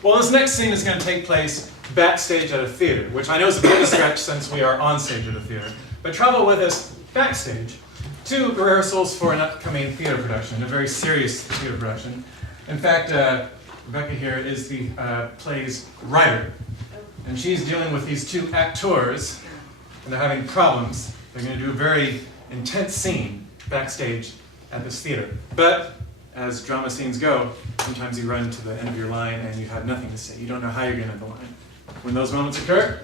Well, this next scene is going to take place backstage at a theater, which I know is a bit of a stretch since we are on stage at a theater. But travel with us backstage to rehearsals for an upcoming theater production, a very serious theater production. In fact, Rebecca here is the play's writer, and she's dealing with these two actors, and they're having problems. They're going to do a very intense scene backstage at this theater. But as drama scenes go, sometimes you run to the end of your line and you have nothing to say. You don't know how you're going to end the line. When those moments occur,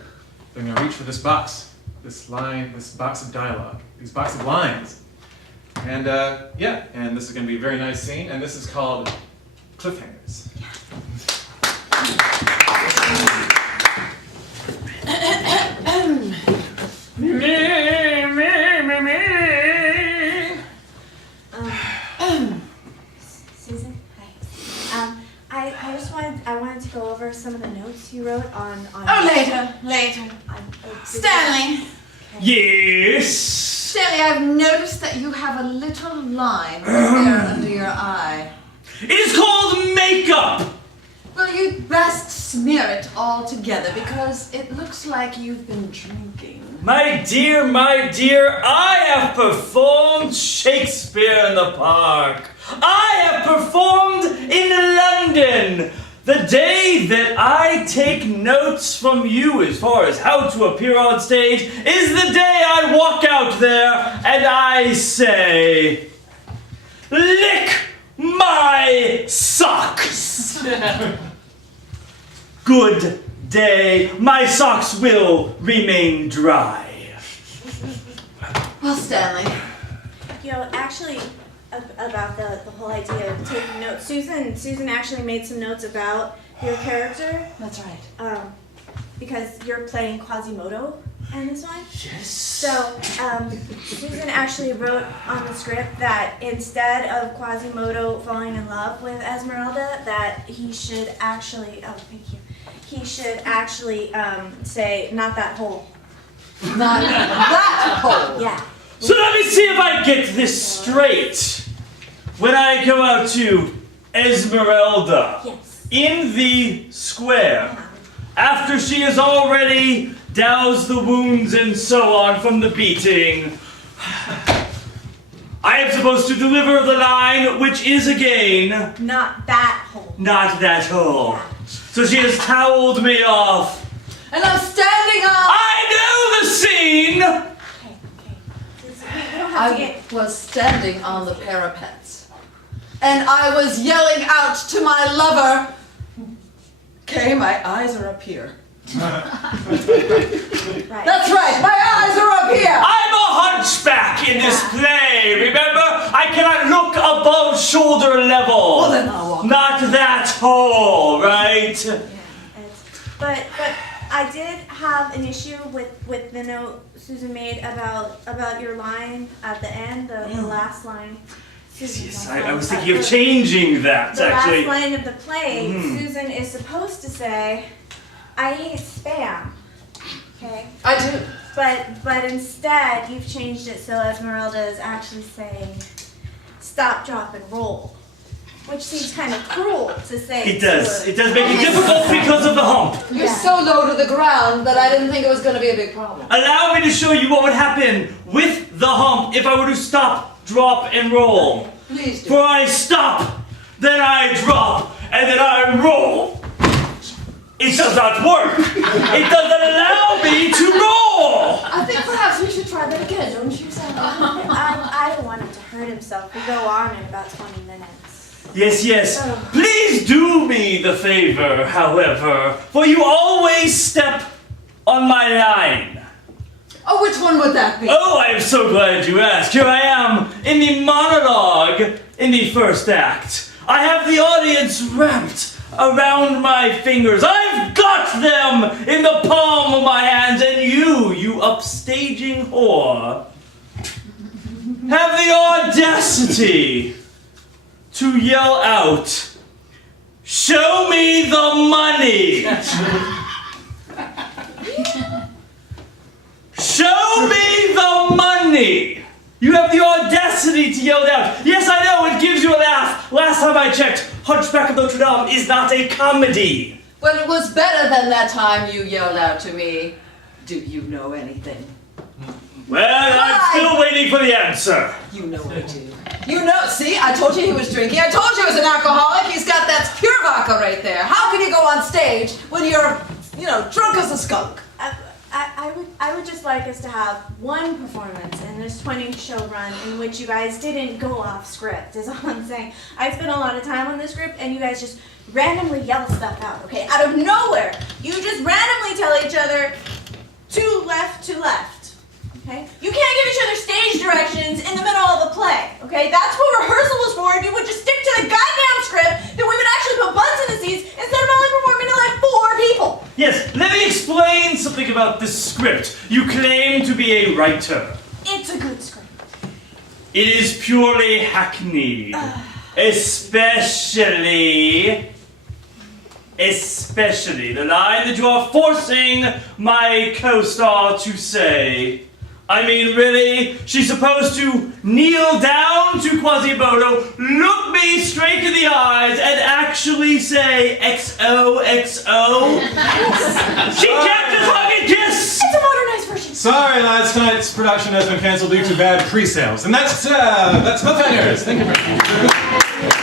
they're going to reach for this box, this line, this box of dialogue, these box of lines. And yeah, and this is going to be a very nice scene, and this is called Cliffhangers. Susan, hi. I wanted to go over some of the notes you wrote on. Oh, later. Stanley. Okay. Yes? Stanley, I've noticed that you have a little line there under your eye. It is called makeup! Well, you'd best smear it all together because it looks like you've been drinking. My dear, I have performed Shakespeare in the Park. I have performed in London. The day that I take notes from you as far as how to appear on stage is the day I walk out there and I say, lick my socks. Good day. My socks will remain dry. Well, Stanley. You know, actually, about the whole idea of taking notes, Susan actually made some notes about your character. That's right. Because you're playing Quasimodo in this one. Yes. So, Susan actually wrote on the script that instead of Quasimodo falling in love with Esmeralda, that he should actually, say, not that hole. Not that hole. Yeah. So let me see if I get this straight. When I go out to Esmeralda Yes. in the square, after she has already doused the wounds and so on from the beating, I am supposed to deliver the line, which is again, Not that hole. not that hole. Yeah. So she has toweled me off. And I'm standing up. I know the scene! Okay. We don't have to I get... was standing on the parapets. And I was yelling out to my lover. Okay, my eyes are up here. Right. That's right, my eyes are up here. I'm a hunchback in this play, remember? I cannot look above shoulder level. Well, then I'll walk. Not that hole, right? Yeah, but I did have an issue with the note Susan made about your line at the end, the last line. Yes, I was thinking of changing that, the actually. last line of the play, Susan is supposed to say, "I hate spam." Okay. I do. But instead you've changed it so Esmeralda is actually saying, "Stop, drop, and roll," which seems kind of cruel to say. It does. to It does make it difficult because of the hump. You're so low to the ground that I didn't think it was going to be a big problem. Allow me to show you what would happen with the hump if I were to stop, drop, and roll. Please do. For I stop, then I drop, and then I roll. It does not work. It doesn't allow me to roll. I think perhaps we should try that again, don't you, Sally? I don't want him to hurt himself. We go on in about 20 minutes. Yes. Please do me the favor, however, for you always step on my line. Oh, which one would that be? Oh, I am so glad you asked. Here I am in the monologue in the first act. I have the audience wrapped around my fingers. I've got them in the palm of my hands, and you upstaging whore, have the audacity to yell out, Show me the money! Show me the money! You have the audacity to yell out. Yes, I know, it gives you a laugh. Last time I checked, Hunchback of Notre Dame is not a comedy. Well, it was better than that time you yelled out to me. Do you know anything? Well, I'm still waiting for the answer. You know I do. You know, see, I told you he was drinking. I told you he was an alcoholic. He's got that pure vodka right there. How can you go on stage when you're, drunk as a skunk? I would just like us to have one performance in this 20-show run in which you guys didn't go off script, is all I'm saying. I spent a lot of time on this script, and you guys just randomly yell stuff out, okay? Out of nowhere. You just randomly tell each other, to left, okay? You can't give each other stage directions in the middle of a play, okay? That's what rehearsal was for. If you would just stick to the goddamn script, then we would actually put butts in the seats instead of only performing to like 4 people. Yes, let me explain something about this script. You claim to be a writer. It's a good script. It is purely hackneyed. Especially the line that you are forcing my co-star to say. I mean, really? She's supposed to kneel down to Quasimodo, look me straight in the eyes, and actually say XOXO? She can't just hug and kiss! It's a modernized version. Sorry, lads, tonight's production has been canceled due to bad pre-sales. And that's Cliffhangers. Thank you very much.